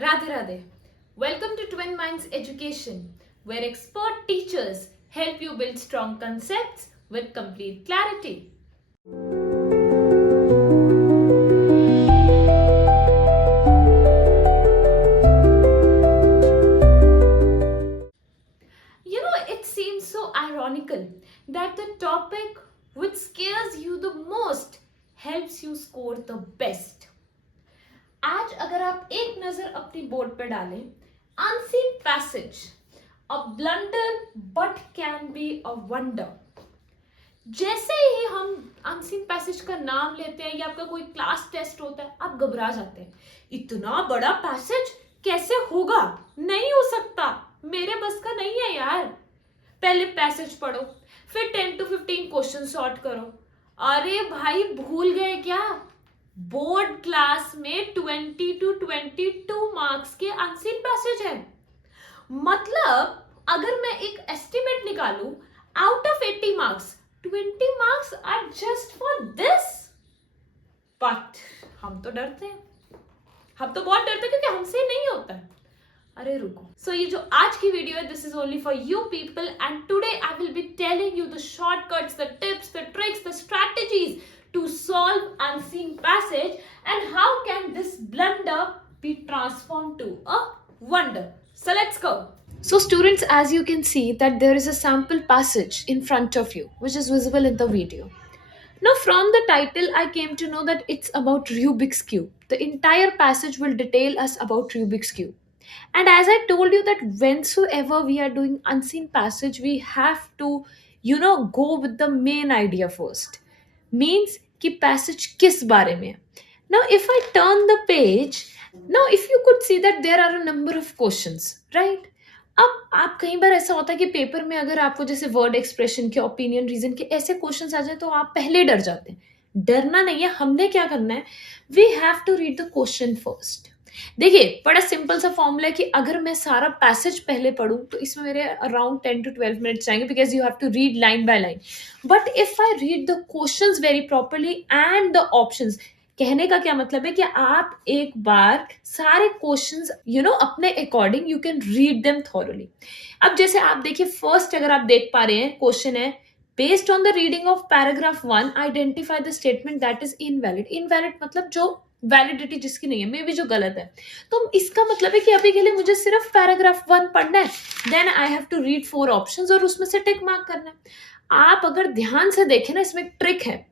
Radhe Radhe. Welcome to Twin Minds Education, where expert teachers help you build strong concepts with complete clarity. It seems so ironical that the topic which scares you the most helps you score the best. आज अगर आप एक नजर अपनी board पे डालें, unseen passage, a blunder but can be a wonder. जैसे ही हम अनसीन पैसेज का नाम लेते हैं या आपका कोई क्लास टेस्ट होता है, आप घबरा जाते हैं। इतना बड़ा पैसेज कैसे होगा? नहीं हो सकता, मेरे बस का नहीं है यार। पहले पैसेज पढ़ो, फिर 10 to 15 क्वेश्चन सॉर्ट करो। अरे भाई, भूल गए क्या? बोर्ड क्लास में 20 to 22 मार्क्स के अनसीन पैसेज है। मतलब अगर मैं एक एस्टिमेट निकालूं, out of 80 marks 20 marks are just for this. But हम तो डरते हैं, हम तो बहुत डरते हैं क्योंकि हमसे नहीं होता है। अरे रुको, सो ये जो आज की वीडियो है, this is only for you people and today I will be telling you the shortcuts, the tips, the tricks, the strategies to solve unseen passage and how can this blunder be transformed to a wonder. So let's go. So students, as you can see that there is a sample passage in front of you which is visible in the video. Now from the title I came to know that it's about Rubik's Cube. The entire passage will detail us about Rubik's Cube. And as I told you that whensoever we are doing unseen passage, we have to, go with the main idea first. Means कि passage किस बारे में है. Now if I turn the page, now if you could see that there are a number of questions, right? अब आप कई बार ऐसा होता है कि पेपर में अगर आपको जैसे वर्ड एक्सप्रेशन के, ओपिनियन, रीजन के ऐसे क्वेश्चंस आ जाए तो आप पहले डर जाते हैं. डरना नहीं है, हमने क्या करना है, we have to read the question first. देखिए, बड़ा सिंपल सा फॉर्मूला है कि अगर मैं सारा पैसेज पहले पढ़ूं तो इसमें मेरे अराउंड 10 to 12 मिनट्स जाएंगे, because you have to read line by line. But if I read the questions very properly and the options, कहने का क्या मतलब है कि आप एक बार सारे क्वेश्चंस अपने according you can read them thoroughly. अब जैसे आप देखिए, फर्स्ट अगर आप देख पा रहे हैं, क्वेश्चन है, based on the reading of paragraph 1 identify the statement that is invalid. Invalid मतलब जो वैलिडिटी जिसकी नहीं है, मे बी जो गलत है. तो इसका मतलब है कि अभी के लिए मुझे सिर्फ पैराग्राफ 1 पढ़ना है, then I have to read 4 options और उसमें से टिक मार्क करना है. आप अगर ध्यान से देखें ना, इसमें एक ट्रिक है.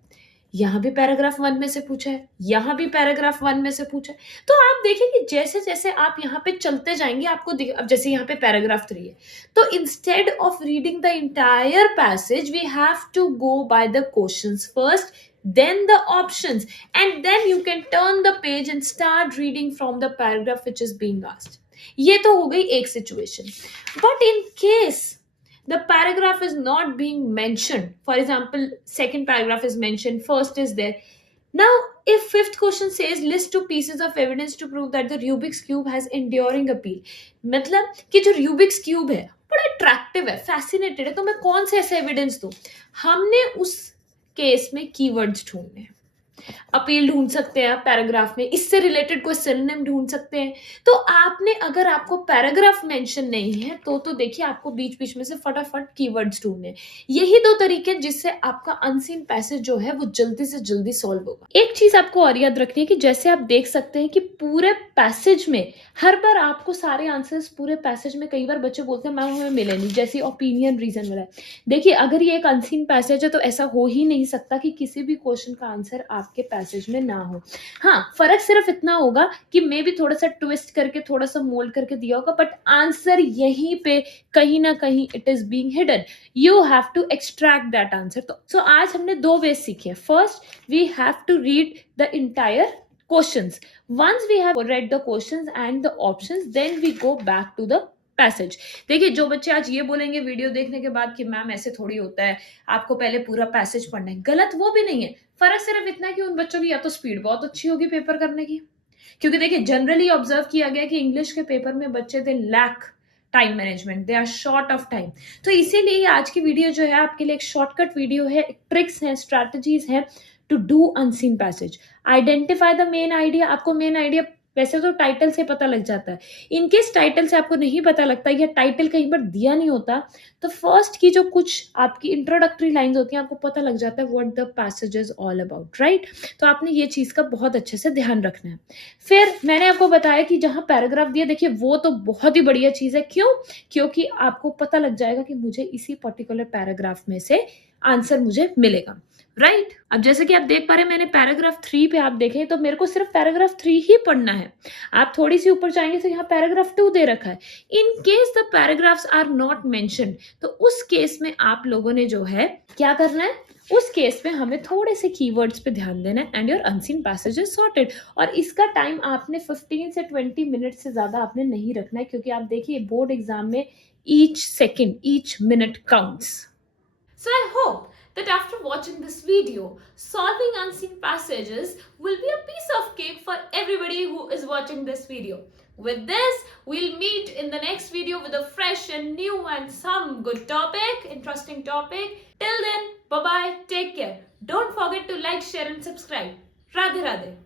यहाँ भी पैराग्राफ 1 में से पूछा है, यहाँ भी पैराग्राफ 1 में से पूछा है. तो आप देखिए कि जैसे जैसे आप यहाँ पे चलते जाएंगे आपको अब जैसे यहाँ पे पैराग्राफ 3 है, तो instead of reading the entire passage we have to go by the questions first, then the options, and then you can turn the page and start reading from the paragraph which is being asked. ये तो हो गई एक situation. But in case the paragraph is not being mentioned, for example second paragraph is mentioned, first is there. Now if fifth question says list 2 pieces of evidence to prove that the Rubik's cube has enduring appeal, मतलब कि जो Rubik's cube है बड़ा attractive है, fascinated है, तो मैं कौन से ऐसे एविडेंस दूं? हमने उस केस में कीवर्ड्स ढूंढने हैं. अपील ढूंढ सकते हैं आप पैराग्राफ में, इससे रिलेटेड कोई सिनोनिम ढूंढ सकते हैं. तो आपने, अगर आपको पैराग्राफ मेंशन नहीं है तो देखिए आपको बीच बीच में से फटाफट कीवर्ड्स ढूंढने. यही 2 तरीके जिससे आपका अनसीन पैसेज जो है वो जल्दी से जल्दी सॉल्व होगा. एक चीज आपको और याद रखनी है कि जैसे आप देख सकते हैं कि पूरे पैसेज में हर बार आपको सारे आंसर्स पूरे पैसेज में, कई बार बच्चे बोलते हैं मैम हमें मिले नहीं, जैसे ओपिनियन, रीजन वाला है. देखिए, अगर ये एक अनसीन पैसेज है तो ऐसा हो ही नहीं सकता कि किसी भी क्वेश्चन का आंसर आपके पैसेज में ना हो. हाँ, फर्क सिर्फ इतना होगा कि मे भी थोड़ा सा ट्विस्ट करके, थोड़ा सा मोल्ड करके दिया होगा, बट आंसर यहीं पे कहीं ना कहीं it is being hidden. You have to extract that answer. तो आज हमने 2 वेज सीखे. First, we have to read the entire questions. Once we have read the questions and the options, then we go back to the passage. देखिए, जो बच्चे आज ये बोलेंगे वीडियो देखने के बाद कि मैम ऐसे थोड़ी होता है, आपको पहले पूरा पैसेज पढ़ना है, गलत वो भी नहीं है. फर्क सिर्फ इतना है कि उन बच्चों की या तो स्पीड बहुत अच्छी होगी पेपर करने की, क्योंकि देखिए जनरली ऑब्जर्व किया गया कि इंग्लिश के पेपर में बच्चे they lack time management, they are short of time. तो इसीलिए आज की वीडियो जो है आपके लिए एक शॉर्टकट वीडियो है, ट्रिक्स है, स्ट्रैटेजीज है to do unseen passage. Identify the main idea. आपको मेन आइडिया वैसे तो टाइटल से पता लग जाता है। इन केस टाइटल से आपको नहीं पता लगता या टाइटल कहीं पर दिया नहीं होता, तो फर्स्ट की जो कुछ आपकी इंट्रोडक्टरी लाइन्स होती हैं, आपको पता लग जाता है what the passage is all about, right? तो आपने ये चीज़ का बहुत अच्छे से ध्यान रखना है। फिर मैंने आपको बताया कि जहाँ पैराग्राफ दिया, देखिए वो तो बहुत ही बढ़िया चीज़ है। क्यों? क्योंकि आपको पता लग जाएगा कि मुझे इसी पर्टिकुलर पैराग्राफ में से आंसर मुझे मिलेगा, राइट? अब जैसे कि आप देख पा रहे हैं, मैंने पैराग्राफ 3 पे आप देखें तो मेरे को सिर्फ पैराग्राफ 3 ही पढ़ना है। आप थोड़ी-सी ऊपर जाएँगे तो यहाँ पैराग्राफ 2 दे रखा है। In case the paragraphs are not mentioned, तो उस केस में आप लोगों ने जो है क्या करना है, उस केस में हमें थोड़े से कीवर्ड्स पे ध्यान देना है and your unseen passage is sorted. और इसका टाइम आपने 15 से 20 मिनट से ज़्यादा आपने नहीं रखना है, क्योंकि आप देखिए बोर्ड एग्जाम में each second, each minute counts. So I hope that after watching this video, solving unseen passages will be a piece of cake for everybody who is watching this video. With this, we'll meet in the next video with a fresh and new and some good topic, interesting topic. Till then, bye-bye, take care. Don't forget to like, share and subscribe. Radhe Radhe.